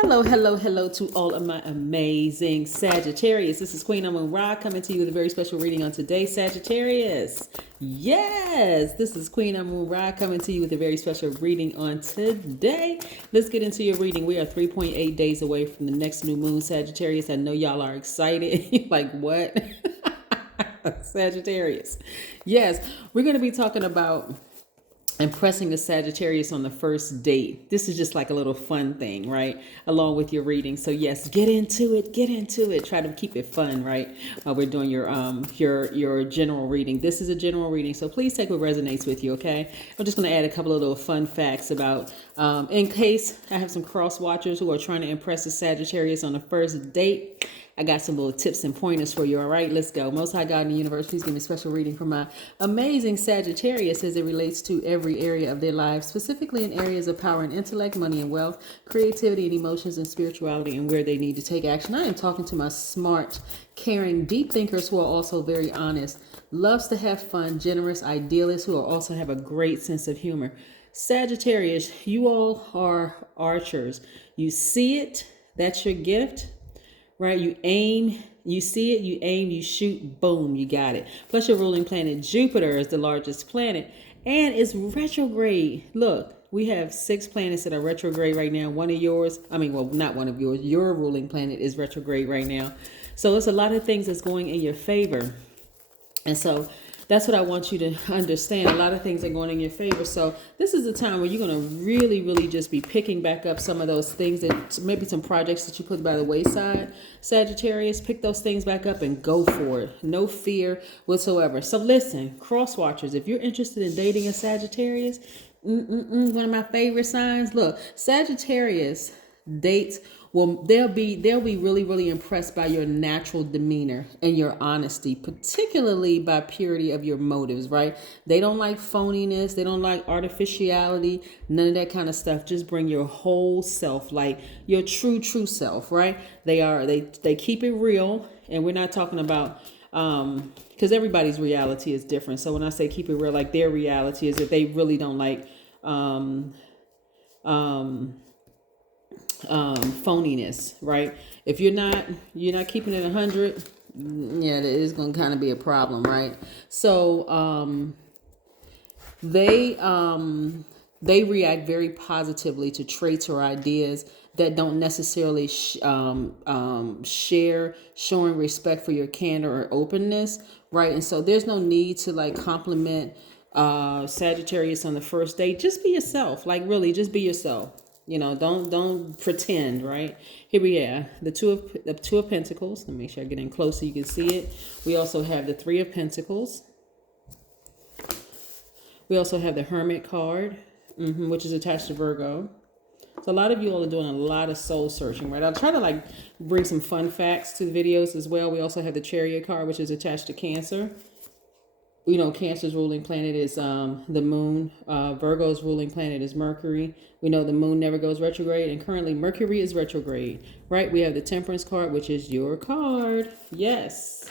Hello, hello, hello to all of my amazing Sagittarius. This is Queen Amun Ra coming to you with a very special reading on today, Sagittarius. Yes, this is Queen Amun Ra coming to you with a very special reading on today. Let's get into your reading. We are 3.8 days away from the next new moon, Sagittarius. I know y'all are excited. Like, what? Sagittarius. Yes, we're going to be talking about impressing a Sagittarius on the first date. This is just like a little fun thing, right? Along with your reading. So yes, get into it. Try to keep it fun, right? While we're doing your general reading. This is a general reading, so please take what resonates with you, okay? I'm just going to add a couple of little fun facts about, in case I have some cross watchers who are trying to impress a Sagittarius on the first date. I got some little tips and pointers for you. All right, let's go. Most High God in the universe, please give me a special reading for my amazing Sagittarius as it relates to every area of their lives, specifically in areas of power and intellect, money and wealth, creativity and emotions and spirituality, and where they need to take action. I am talking to my smart, caring, deep thinkers who are also very honest, loves to have fun, generous idealists who also have a great sense of humor. Sagittarius, you all are archers. You see it, that's your gift. Right? You aim, you see it, you aim, you shoot, boom, you got it. Plus your ruling planet Jupiter is the largest planet and it's retrograde. Look, we have 6 planets that are retrograde right now. One of yours, not one of yours, your ruling planet is retrograde right now. So it's a lot of things that's going in your favor. And so that's what I want you to understand. A lot of things are going in your favor. So this is the time where you're going to really, really just be picking back up some of those things that maybe some projects that you put by the wayside. Sagittarius, pick those things back up and go for it. No fear whatsoever. So listen, cross watchers, if you're interested in dating a Sagittarius, one of my favorite signs. Look, Sagittarius dates. Well, they'll be really, really impressed by your natural demeanor and your honesty, particularly by purity of your motives, right? They don't like phoniness. They don't like artificiality, none of that kind of stuff. Just bring your whole self, like your true self, right? They keep it real. And we're not talking about, because everybody's reality is different. So when I say keep it real, like their reality is that they really don't like, phoniness, right? If you're not keeping it 100, yeah, that is going to kind of be a problem, right? So they react very positively to traits or ideas that don't necessarily share, showing respect for your candor or openness, right? And so there's no need to like compliment Sagittarius on the first date. Just be yourself, like really, just be yourself. You know, don't pretend, right? Here we are, the two of Pentacles. Let me make sure I get in close so you can see it. We also have the 3 of Pentacles. We also have the Hermit card, which is attached to Virgo. So a lot of you all are doing a lot of soul searching, right? I'll try to like bring some fun facts to the videos as well. We also have the Chariot card, which is attached to Cancer. You know, Cancer's ruling planet is the moon. Virgo's ruling planet is Mercury. We know the moon never goes retrograde, and currently Mercury is retrograde, right? We have the Temperance card, which is your card. Yes.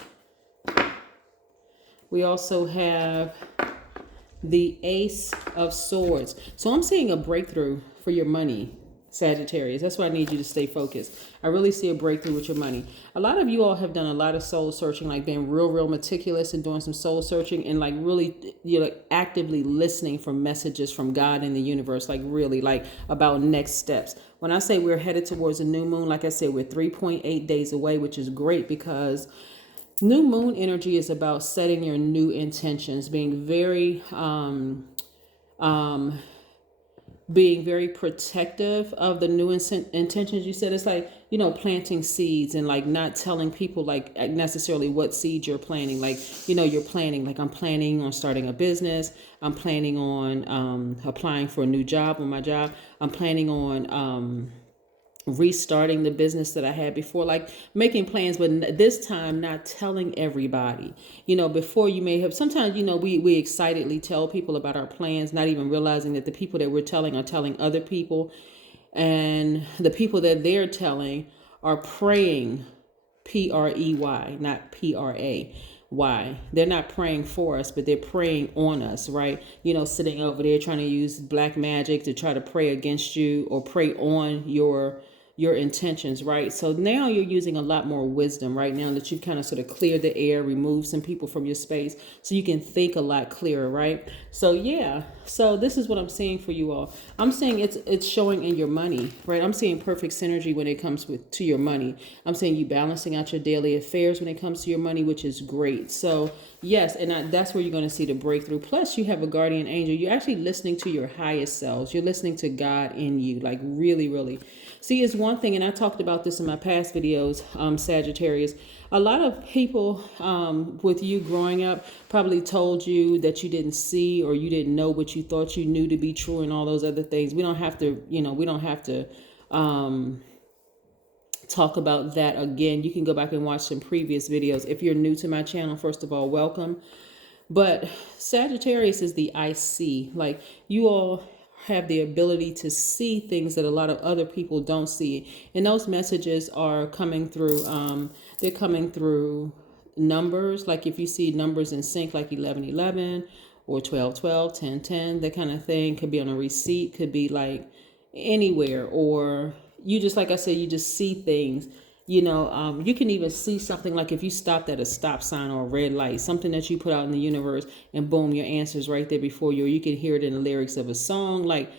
We also have the Ace of Swords. So I'm seeing a breakthrough for your money, Sagittarius. That's why I need you to stay focused. I really see a breakthrough with your money. A lot of you all have done a lot of soul searching, like being real meticulous and doing some soul searching and like really, like actively listening for messages from God and the universe, like really like about next steps. When I say we're headed towards a new moon, like I said, we're 3.8 days away, which is great because new moon energy is about setting your new intentions, being very protective of the new intentions you said. It's like, you know, planting seeds and like not telling people like necessarily what seeds you're planting. Like, you know, you're planning, like I'm planning on starting a business. I'm planning on applying for a new job on my job. I'm planning on restarting the business that I had before, like making plans, but this time not telling everybody. You know, before you may have, sometimes, you know, we excitedly tell people about our plans, not even realizing that the people that we're telling are telling other people, and the people that they're telling are praying, P-R-E-Y, not P-R-A-Y. They're not praying for us, but they're praying on us, right? You know, sitting over there trying to use black magic to try to pray against you or pray on your your intentions, right? So now you're using a lot more wisdom right now that you've kind of sort of cleared the air, removed some people from your space, so you can think a lot clearer, right? So yeah, so this is what I'm seeing for you all. I'm saying it's showing in your money, right? I'm seeing perfect synergy when it comes to your money. I'm saying you balancing out your daily affairs when it comes to your money, which is great. So yes, and that's where you're going to see the breakthrough. Plus, you have a guardian angel. You're actually listening to your highest selves. You're listening to God in you, like really, really. See, it's one thing, and I talked about this in my past videos, Sagittarius. A lot of people with you growing up probably told you that you didn't see or you didn't know what you thought you knew to be true and all those other things. We don't have to, we don't have to talk about that again. You can go back and watch some previous videos. If you're new to my channel, first of all, welcome. But Sagittarius is the I see. Like, you all have the ability to see things that a lot of other people don't see. And those messages are coming through, they're coming through numbers. Like if you see numbers in sync, like 1111 or 1212, 1010, that kind of thing. Could be on a receipt, could be like anywhere. Or you just, like I said, you just see things. You can even see something like if you stopped at a stop sign or a red light, something that you put out in the universe, and boom, your answer's right there before you. Or you can hear it in the lyrics of a song. Like,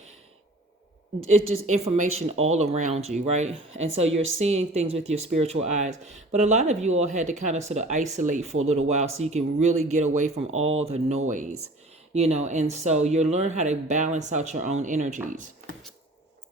it's just information all around you, right? And so you're seeing things with your spiritual eyes. But a lot of you all had to kind of sort of isolate for a little while so you can really get away from all the noise, and so you'll learn how to balance out your own energies.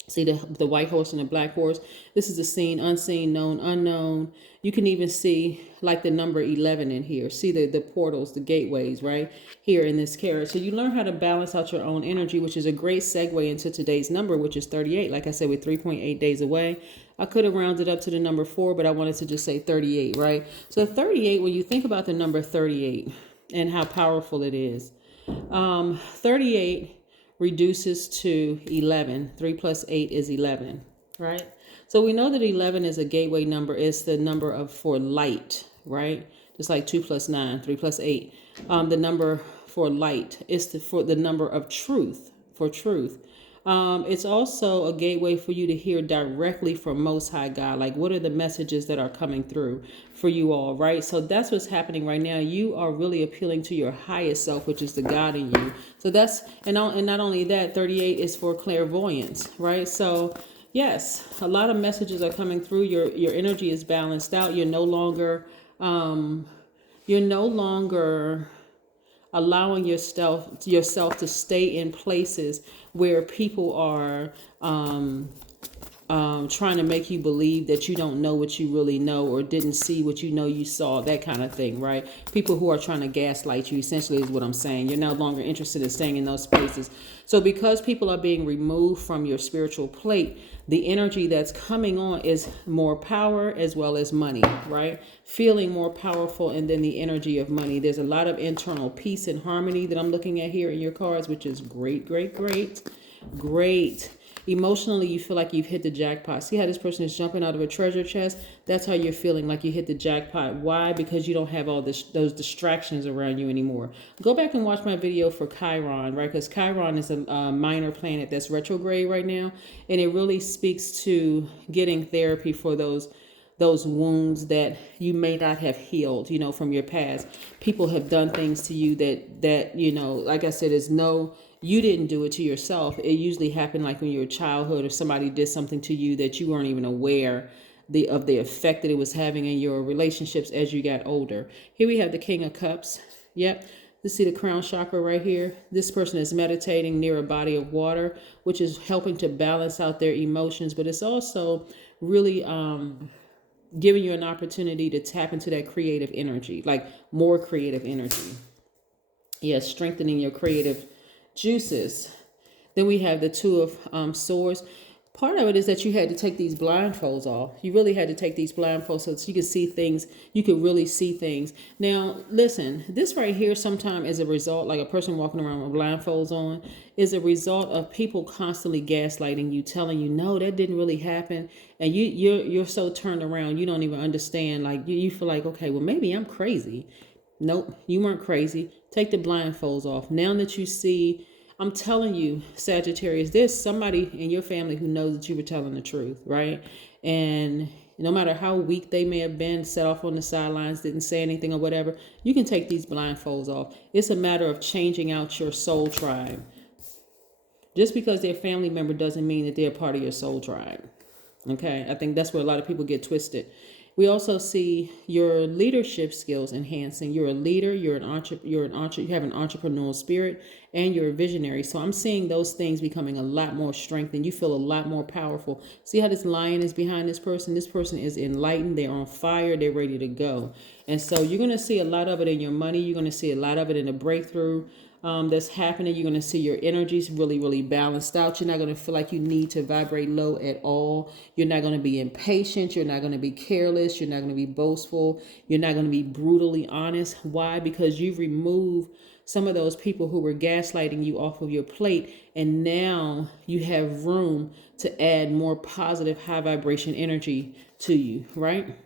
See the white horse and the black horse. This is the seen, unseen, known, unknown. You can even see like the number 11 in here. See the portals, the gateways, right? Here in this carrot. So you learn how to balance out your own energy, which is a great segue into today's number, which is 38. Like I said, we're 3.8 days away. I could have rounded up to the number 4, but I wanted to just say 38, right? So 38, when you think about the number 38 and how powerful it is, 38 reduces to 11. 3 plus 8 is 11, right? So we know that 11 is a gateway number. It's the number for light, right? Just like 2 plus 9, 3 plus 8. The number for light is for the number of truth, for truth. It's also a gateway for you to hear directly from Most High God. Like, what are the messages that are coming through for you all, right? So that's what's happening right now. You are really appealing to your highest self, which is the God in you. So that's, and not only that, 38 is for clairvoyance, right? So yes, a lot of messages are coming through. Your energy is balanced out. You're no longer allowing yourself to stay in places where people are trying to make you believe that you don't know what you really know or didn't see what you saw, that kind of thing, right? People who are trying to gaslight you, essentially, is what I'm saying. You're no longer interested in staying in those places. So because people are being removed from your spiritual plate, the energy that's coming on is more power as well as money, right? Feeling more powerful, and then the energy of money. There's a lot of internal peace and harmony that I'm looking at here in your cards, which is great, great, great, great. Emotionally, you feel like you've hit the jackpot. See how this person is jumping out of a treasure chest? That's how you're feeling, like you hit the jackpot. Why? Because you don't have all those distractions around you anymore. Go back and watch my video for Chiron, right? Because Chiron is a minor planet that's retrograde right now. And it really speaks to getting therapy for those wounds that you may not have healed, from your past. People have done things to you that like I said, you didn't do it to yourself. It usually happened like when you were a childhood, or somebody did something to you that you weren't even aware of the effect that it was having in your relationships as you got older. Here we have the King of Cups. Yep. You see the crown chakra right here. This person is meditating near a body of water, which is helping to balance out their emotions, but it's also really giving you an opportunity to tap into that creative energy, like more creative energy. Yes, strengthening your creative juices. Then we have the Two of Swords. Part of it is that you had to take these blindfolds off. You really had to take these blindfolds so that you could see things. You could really see things. Now, listen, this right here sometimes is a result, like a person walking around with blindfolds on, is a result of people constantly gaslighting you, telling you, no, that didn't really happen. And you're so turned around, you don't even understand. Like you feel like, okay, well, maybe I'm crazy. Nope, you weren't crazy. Take the blindfolds off. Now that you see, I'm telling you, Sagittarius, there's somebody in your family who knows that you were telling the truth, right? And no matter how weak they may have been, set off on the sidelines, didn't say anything or whatever, you can take these blindfolds off. It's a matter of changing out your soul tribe. Just because they're a family member doesn't mean that they're part of your soul tribe. Okay, I think that's where a lot of people get twisted. We also see your leadership skills enhancing. You're a leader, you have an entrepreneurial spirit, and you're a visionary. So I'm seeing those things becoming a lot more strengthened. You feel a lot more powerful. See how this lion is behind this person? This person is enlightened, they're on fire, they're ready to go. And so you're going to see a lot of it in your money. You're going to see a lot of it in the breakthrough that's happening. You're going to see your energies really, really balanced out. You're not going to feel like you need to vibrate low at all. You're not going to be impatient. You're not going to be careless. You're not going to be boastful. You're not going to be brutally honest. Why? Because you've removed some of those people who were gaslighting you off of your plate. And now you have room to add more positive, high vibration energy to you, right?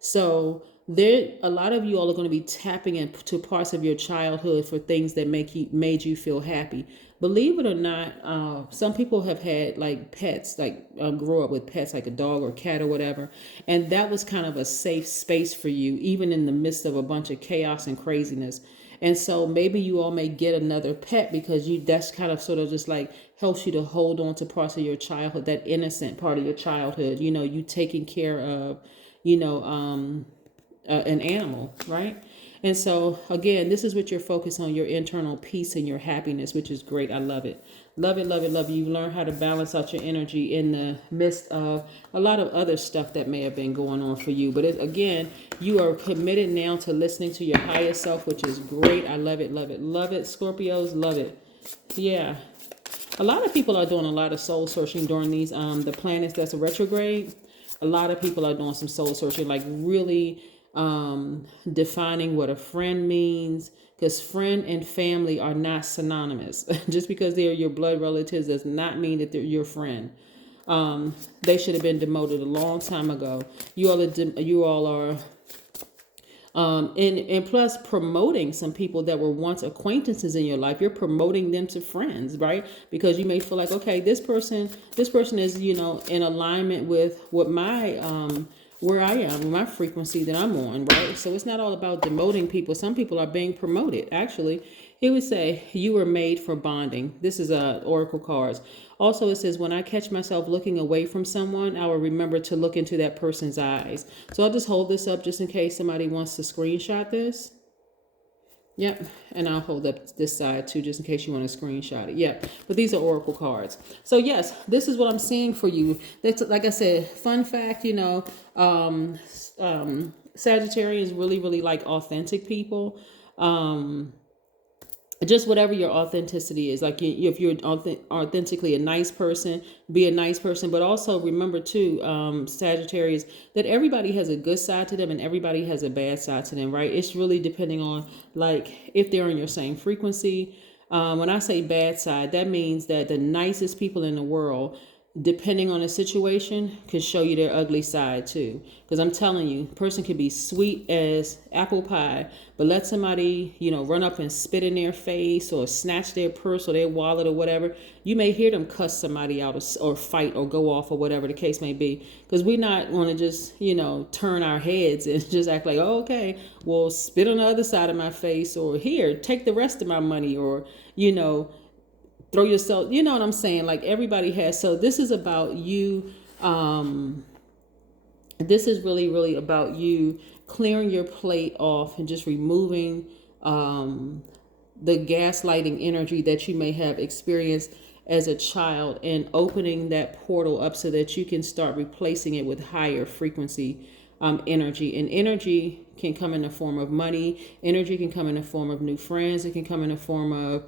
So a lot of you all are going to be tapping into parts of your childhood for things that made you feel happy. Believe it or not, some people have had like pets, grow up with pets like a dog or cat or whatever, and that was kind of a safe space for you, even in the midst of a bunch of chaos and craziness. And so maybe you all may get another pet because that's kind of sort of just like helps you to hold on to parts of your childhood, that innocent part of your childhood. You taking care of, an animal, right? And so again, this is what you're focused on, your internal peace and your happiness, which is great. I love it. Love it, love it, love it. You learn how to balance out your energy in the midst of a lot of other stuff that may have been going on for you. But again, you are committed now to listening to your higher self, which is great. I love it, love it, love it. Scorpios, love it. Yeah. A lot of people are doing a lot of soul searching during these, the planets that's a retrograde. A lot of people are doing some soul searching, like really defining what a friend means, because friend and family are not synonymous. Just because they're your blood relatives does not mean that they're your friend. They should have been demoted a long time ago. You all are and plus promoting some people that were once acquaintances in your life. You're promoting them to friends, right? Because you may feel like, okay, this person is, in alignment with what my where I am, my frequency that I'm on, right? So it's not all about demoting people. Some people are being promoted. Actually, it would say you were made for bonding. This is Oracle cards. Also, it says, when I catch myself looking away from someone, I will remember to look into that person's eyes. So I'll just hold this up just in case somebody wants to screenshot this. Yep. And I'll hold up this side too, just in case you want to screenshot it. Yep. But these are Oracle cards. So yes, this is what I'm seeing for you. That's, like I said, fun fact, Sagittarius really, really like authentic people. Just whatever your authenticity is, like if you're authentically a nice person, be a nice person. But also remember too, Sagittarius, that everybody has a good side to them and everybody has a bad side to them, right? It's really depending on like if they're on your same frequency. When I say bad side, that means that the nicest people in the world, depending on the situation, could show you their ugly side too. Because I'm telling you, a person could be sweet as apple pie, but let somebody, run up and spit in their face or snatch their purse or their wallet or whatever. You may hear them cuss somebody out or fight or go off or whatever the case may be. Because we not want to just, turn our heads and just act like, oh, okay, well, spit on the other side of my face, or here, take the rest of my money, or, throw yourself, you know what I'm saying? Like everybody has. So this is about you. This is really, really about you clearing your plate off and just removing the gaslighting energy that you may have experienced as a child and opening that portal up so that you can start replacing it with higher frequency energy. And energy can come in the form of money. Energy can come in the form of new friends. It can come in the form of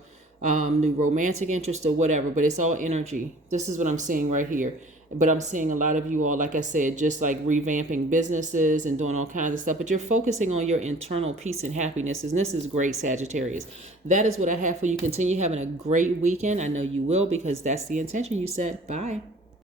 new romantic interest or whatever, but it's all energy. This is what I'm seeing right here. But I'm seeing a lot of you all, like I said, just like revamping businesses and doing all kinds of stuff, but you're focusing on your internal peace and happiness. And this is great, Sagittarius. That is what I have for you. Continue having a great weekend. I know you will, because that's the intention you set. Bye.